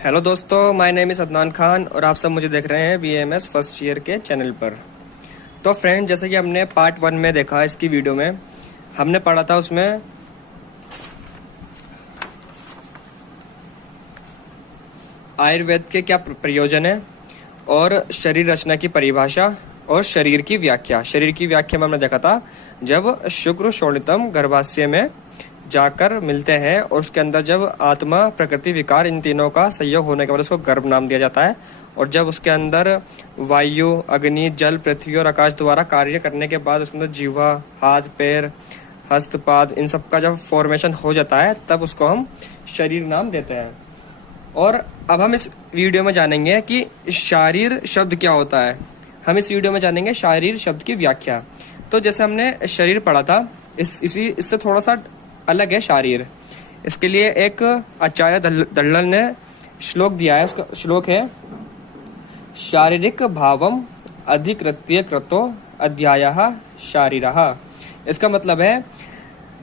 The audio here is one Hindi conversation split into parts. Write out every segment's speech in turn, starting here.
हेलो दोस्तों, my name is Adnan Khan और आप सब मुझे देख रहे हैं BAMS फर्स्ट ईयर के चैनल पर। तो फ्रेंड, जैसे कि हमने पार्ट 1 में देखा, इसकी वीडियो में हमने पढ़ा था, उसमें आयुर्वेद के क्या प्रयोजन है और शरीर रचना की परिभाषा और शरीर की व्याख्या। शरीर की व्याख्या में हमने देखा था जब शुक्र शोणितम गर्भाशय में जाकर मिलते हैं और उसके अंदर जब आत्मा प्रकृति विकार इन तीनों का संयोग होने के बाद उसको गर्भ नाम दिया जाता है। और जब उसके अंदर वायु, अग्नि, जल, पृथ्वी और आकाश द्वारा कार्य करने के बाद उसके अंदर जीवा, हाथ, पैर, हस्तपाद, इन सब का जब फॉर्मेशन हो जाता है तब उसको हम शरीर नाम देते हैं। और अब हम इस वीडियो में जानेंगे कि शारीर शब्द क्या होता है। हम इस वीडियो में जानेंगे शारीर शब्द की व्याख्या। तो जैसे हमने शरीर पढ़ा था, इससे थोड़ा सा अलग है शारीर। इसके लिए एक आचार्य दल्लल ने श्लोक दिया है। उसका श्लोक है, शारीरिक भावम अधिकृत्य कृतो अध्यायः शारीरः। इसका मतलब है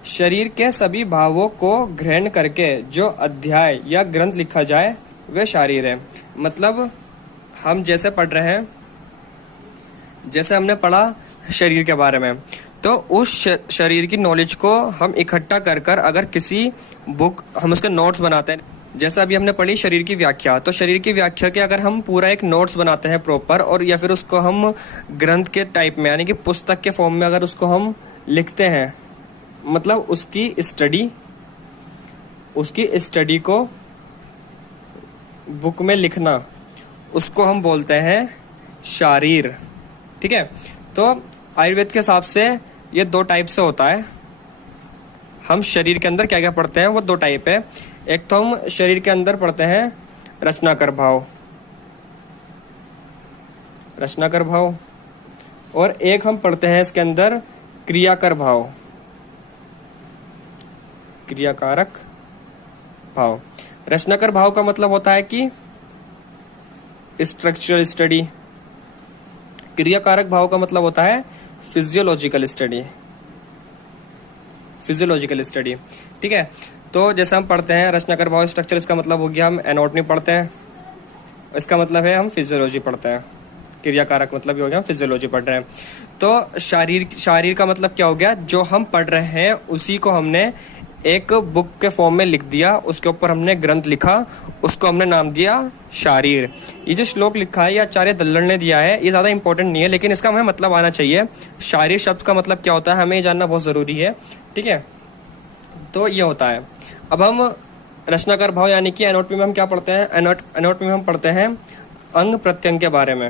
शरीर के सभी भावों को ग्रहण करके जो अध्याय या ग्रंथ लिखा जाए वह शारीर है। मतलब हम जैसे पढ़ रहे हैं, जैसे हमने पढ़ा शरीर के बारे में, तो उस शरीर की नॉलेज को हम इकट्ठा कर कर अगर किसी बुक हम उसके नोट्स बनाते हैं। जैसा अभी हमने पढ़ी शरीर की व्याख्या, तो शरीर की व्याख्या के अगर हम पूरा एक नोट्स बनाते हैं प्रॉपर, और या फिर उसको हम ग्रंथ के टाइप में यानी कि पुस्तक के फॉर्म में अगर उसको हम लिखते हैं, मतलब उसकी स्टडी को बुक में लिखना, उसको हम बोलते हैं शारीर। ठीक है। तो आयुर्वेद के हिसाब से ये दो टाइप से होता है। हम शरीर के अंदर क्या क्या पढ़ते हैं वो दो टाइप है। एक तो हम शरीर के अंदर पढ़ते हैं रचनाकर भाव, और एक हम पढ़ते हैं इसके अंदर क्रियाकारक भाव। रचनाकर भाव का मतलब होता है कि स्ट्रक्चरल स्टडी। क्रियाकारक भाव का मतलब होता है फिजियोलॉजिकल स्टडी। ठीक है। तो जैसे हम पढ़ते हैं रचनाकर भाव स्ट्रक्चर, इसका मतलब हो गया हम एनाटॉमी पढ़ते हैं, इसका मतलब है हम फिजियोलॉजी पढ़ते हैं। क्रियाकारक मतलब ये हो गया हम फिजियोलॉजी पढ़ रहे हैं। तो शारीर का मतलब क्या हो गया, जो हम पढ़ रहे हैं उसी को हमने एक बुक के फॉर्म में लिख दिया, उसके ऊपर हमने ग्रंथ लिखा, उसको हमने नाम दिया शारीर। ये जो श्लोक लिखा है ये आचार्य दल्लल ने दिया है, ये ज़्यादा इंपॉर्टेंट नहीं है, लेकिन इसका हमें मतलब आना चाहिए। शारीर शब्द का मतलब क्या होता है हमें जानना बहुत ज़रूरी है। ठीक है। तो ये होता है। अब हम रचनाकार भाव यानी कि एनाटॉमी में हम क्या पढ़ते हैं, एनाटॉमी में हम पढ़ते हैं अंग प्रत्यंग के बारे में।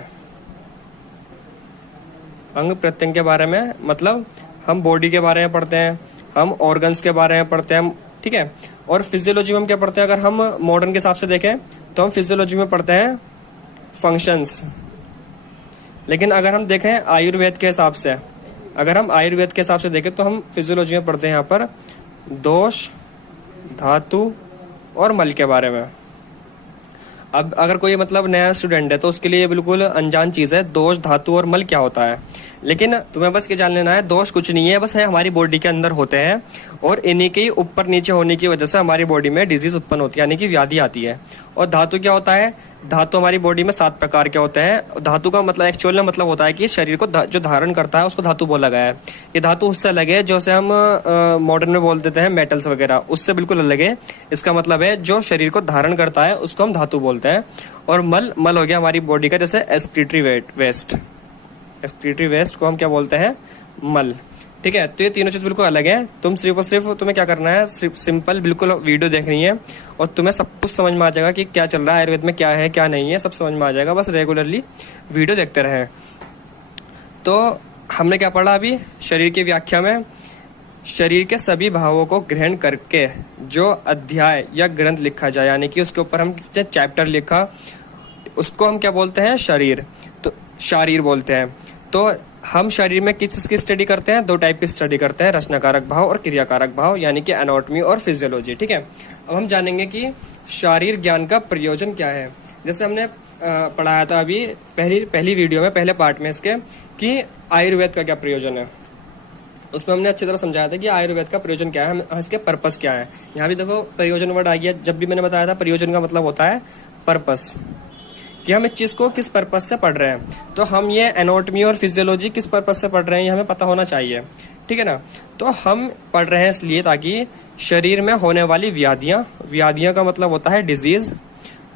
अंग प्रत्यंग के बारे में मतलब हम बॉडी के बारे में पढ़ते हैं, हम ऑर्गन्स के बारे में पढ़ते हैं। ठीक है। और फिजियोलॉजी में हम क्या पढ़ते हैं, अगर हम मॉडर्न के हिसाब से देखें तो हम फिजियोलॉजी में पढ़ते हैं फंक्शंस। लेकिन अगर हम देखें आयुर्वेद के हिसाब से, देखें तो हम फिजियोलॉजी में पढ़ते हैं यहाँ पर दोष, धातु और मल के बारे में। अब अगर कोई मतलब नया स्टूडेंट है तो उसके लिए बिल्कुल अनजान चीज़ है दोष, धातु और मल क्या होता है। लेकिन तुम्हें बस ये जान लेना है, दोष कुछ नहीं है, बस है हमारी बॉडी के अंदर होते हैं और इन्हीं के ऊपर नीचे होने की वजह से हमारी बॉडी में डिजीज उत्पन्न होती है, यानी कि व्याधि आती है। और धातु क्या होता है, धातु हमारी बॉडी में 7 प्रकार के होते हैं। धातु का मतलब एक्चुअल में मतलब होता है कि शरीर को जो धारण करता है उसको धातु बोला गया है। ये धातु उससे अलग है, जो से हम मॉडर्न में बोल देते हैं मेटल्स वगैरह, उससे बिल्कुल अलग है। इसका मतलब है जो शरीर को धारण करता है उसको हम धातु बोलते हैं। और मल हो गया हमारी बॉडी का जैसे एक्सक्रीटरी वेस्ट को हम क्या बोलते हैं, मल। ठीक है। तो ये तीनों चीज बिल्कुल अलग है। तुम सिर्फ और सिर्फ तुम्हें क्या करना है, सिंपल बिल्कुल वीडियो देखनी है और तुम्हें सब कुछ समझ में आ जाएगा कि क्या चल रहा है आयुर्वेद में, क्या है क्या नहीं है, सब समझ में आ जाएगा। बस रेगुलरली वीडियो देखते रहें। तो हमने क्या पढ़ा अभी शरीर की व्याख्या में, शरीर के सभी भावों को ग्रहण करके जो अध्याय या ग्रंथ लिखा जाए, यानी कि उसके ऊपर हम चैप्टर लिखा, उसको हम क्या बोलते हैं, शरीर। तो शारीर बोलते हैं। तो हम शरीर में किस चीज़ की स्टडी करते हैं, 2 टाइप की स्टडी करते हैं, रचनाकारक भाव और क्रियाकारक भाव, यानी कि एनाटॉमी और फिजियोलॉजी। ठीक है। अब हम जानेंगे कि शारीर ज्ञान का प्रयोजन क्या है। जैसे हमने पढ़ाया था अभी पहली वीडियो में, पहले पार्ट में इसके, कि आयुर्वेद का क्या प्रयोजन है। उसमें हमने अच्छी तरह समझाया था कि आयुर्वेद का प्रयोजन क्या है, हम इसके पर्पस क्या है। यहाँ भी देखो प्रयोजन वर्ड आ गया। जब भी मैंने बताया था प्रयोजन का मतलब होता है पर्पस, कि हम इस चीज़ को किस पर्पस से पढ़ रहे हैं। तो हम ये एनाटॉमी और फिजियोलॉजी किस पर्पस से पढ़ रहे हैं ये हमें पता होना चाहिए, ठीक है ना। तो हम पढ़ रहे हैं इसलिए ताकि शरीर में होने वाली व्याधियाँ का मतलब होता है डिजीज़,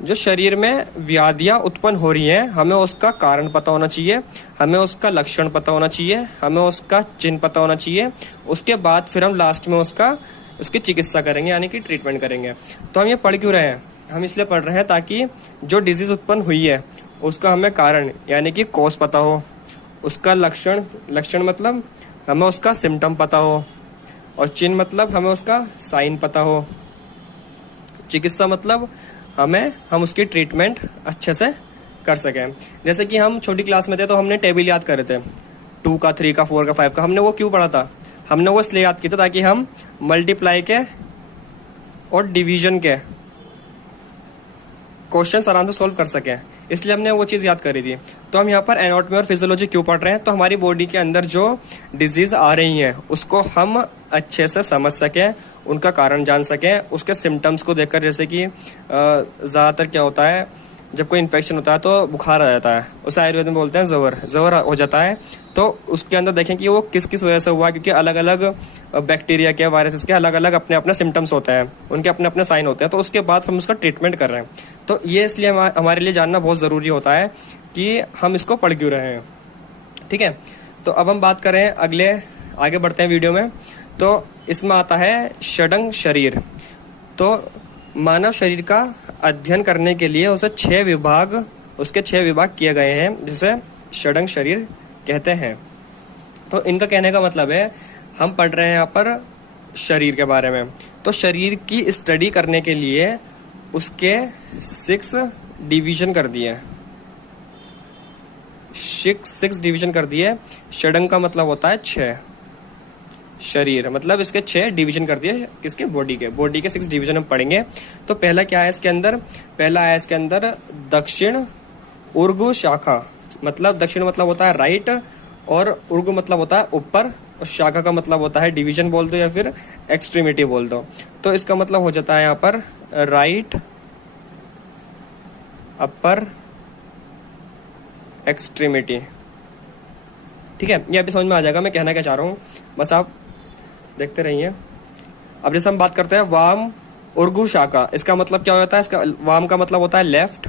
जो शरीर में व्याधियाँ उत्पन्न हो रही हैं हमें उसका कारण पता होना चाहिए, हमें उसका लक्षण पता होना चाहिए, हमें उसका चिन्ह पता होना चाहिए। उसके बाद फिर हम लास्ट में उसकी चिकित्सा करेंगे, यानी कि ट्रीटमेंट करेंगे। तो हम ये पढ़ क्यों रहे हैं? हम इसलिए पढ़ रहे हैं ताकि जो डिजीज़ उत्पन्न हुई है उसका हमें कारण यानी कि कॉज पता हो, उसका लक्षण मतलब हमें उसका सिम्टम पता हो, और चिन्ह मतलब हमें उसका साइन पता हो, चिकित्सा मतलब हम उसकी ट्रीटमेंट अच्छे से कर सकें। जैसे कि हम छोटी क्लास में थे तो हमने टेबल याद कर रहे थे, 2 का 3 का 4 का 5 का। हमने वो क्यों पढ़ा था? हमने वो इसलिए याद किया था ताकि हम मल्टीप्लाई के और डिवीजन के क्वेश्चंस आराम से सॉल्व कर सकें, इसलिए हमने वो चीज़ याद करी थी। तो हम यहाँ पर एनाटॉमी और फिजियोलॉजी क्यों पढ़ रहे हैं? तो हमारी बॉडी के अंदर जो डिजीज़ आ रही हैं उसको हम अच्छे से समझ सकें, उनका कारण जान सकें, उसके सिम्टम्स को देखकर। जैसे कि ज़्यादातर क्या होता है, जब कोई इन्फेक्शन होता है तो बुखार आ जाता है, उसे आयुर्वेद में बोलते हैं ज़वर हो जाता है। तो उसके अंदर देखें कि वो किस किस वजह से हुआ, क्योंकि अलग अलग बैक्टीरिया के वायरस के अलग अलग अपने अपने सिम्टम्स होते हैं, उनके अपने अपने साइन होते हैं। तो उसके बाद हम उसका ट्रीटमेंट कर रहे हैं। तो ये इसलिए हमारे लिए जानना बहुत ज़रूरी होता है कि हम इसको पढ़ क्यों रहे हैं, ठीक है। तो अब हम बात करें आगे बढ़ते हैं वीडियो में। तो इसमें आता है षडंग शरीर। तो मानव शरीर का अध्ययन करने के लिए उसके 6 विभाग किए गए हैं, जिसे षडंग शरीर कहते हैं। तो इनका कहने का मतलब है हम पढ़ रहे हैं यहाँ पर शरीर के बारे में। तो शरीर की स्टडी करने के लिए उसके 6 डिवीजन कर दिए, 6 डिवीजन कर दिए। षडंग का मतलब होता है 6, शरीर मतलब इसके 6 डिवीजन कर दिए, किसके? बॉडी के 6 डिवीजन हम पढ़ेंगे। तो पहला क्या है इसके अंदर? पहला है इसके अंदर दक्षिण ऊर्ध्व शाखा। मतलब दक्षिण मतलब होता है राइट, और ऊर्ध्व मतलब होता है ऊपर, और शाखा का मतलब होता है डिवीजन बोल दो या फिर एक्सट्रीमिटी बोल दो। तो इसका मतलब हो जाता है यहाँ पर राइट, अपर, एक्सट्रीमिटी, ठीक है। ये अभी समझ में आ जाएगा मैं कहना क्या चाह रहा हूँ, बस आप देखते रहिए। अब जैसे हम बात करते हैं वाम ऊर्ध्व शाखा, इसका मतलब क्या होता है? इसका वाम का मतलब होता है लेफ्ट,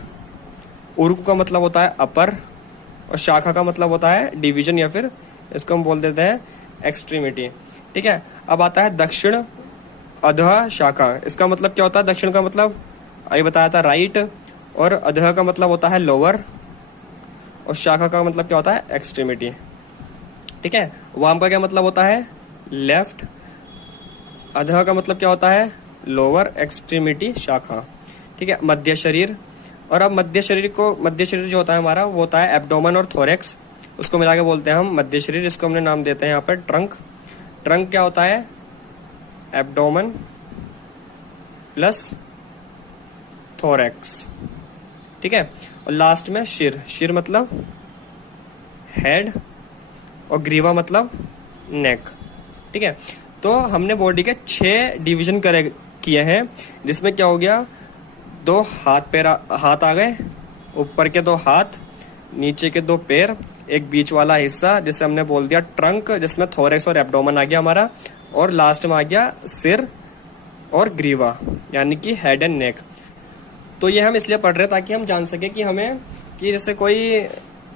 ऊर्ध्व का मतलब होता है अपर, और शाखा का मतलब होता है डिवीजन या फिर इसको हम बोल देते हैं एक्सट्रीमिटी, ठीक है। अब आता है दक्षिण अधः शाखा। इसका मतलब क्या होता है? दक्षिण का मतलब अभी बताया था राइट, और अधः का मतलब होता है लोअर, और शाखा का मतलब क्या होता है? एक्सट्रीमिटी, ठीक है। वाम का क्या मतलब होता है? लेफ्ट, अधः का मतलब क्या होता है? लोअर, एक्सट्रीमिटी, शाखा, ठीक है। मध्य शरीर, और अब मध्य शरीर जो होता है हमारा वो होता है एब्डोमेन और थोरेक्स, उसको मिला के बोलते हैं हम मध्य शरीर। इसको हमने नाम देते हैं यहाँ पर ट्रंक क्या होता है? एब्डोमेन प्लस थोरेक्स, ठीक है। और लास्ट में शिर मतलब हेड, और ग्रीवा मतलब नेक, ठीक है। तो हमने बॉडी के 6 डिवीजन किए हैं, जिसमें क्या हो गया? 2 हाथ आ गए, ऊपर के 2 हाथ, नीचे के 2 पैर, एक बीच वाला हिस्सा जिसे हमने बोल दिया ट्रंक, जिसमें थोरेक्स और एब्डोमेन आ गया हमारा, और लास्ट में आ गया सिर और ग्रीवा यानी कि हेड एंड नेक। तो ये हम इसलिए पढ़ रहे हैं ताकि हम जान सके कि जैसे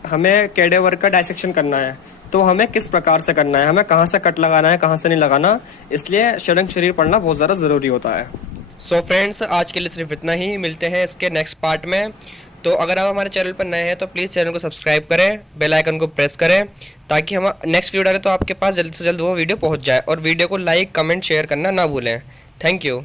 हमें कैडेवर का डायसेक्शन करना है तो हमें किस प्रकार से करना है, हमें कहाँ से कट लगाना है, कहाँ से नहीं लगाना। इसलिए षडंग शरीर पढ़ना बहुत ज़्यादा ज़रूरी होता है। सो फ्रेंड्स, आज के लिए सिर्फ इतना ही। मिलते हैं इसके नेक्स्ट पार्ट में। तो अगर आप हमारे चैनल पर नए हैं तो प्लीज़ चैनल को सब्सक्राइब करें, बेल आइकन को प्रेस करें, ताकि हम नेक्स्ट वीडियो डालें तो आपके पास जल्द से जल्द वो वीडियो पहुंच जाए। और वीडियो को लाइक, कमेंट, शेयर करना ना भूलें। Thank you.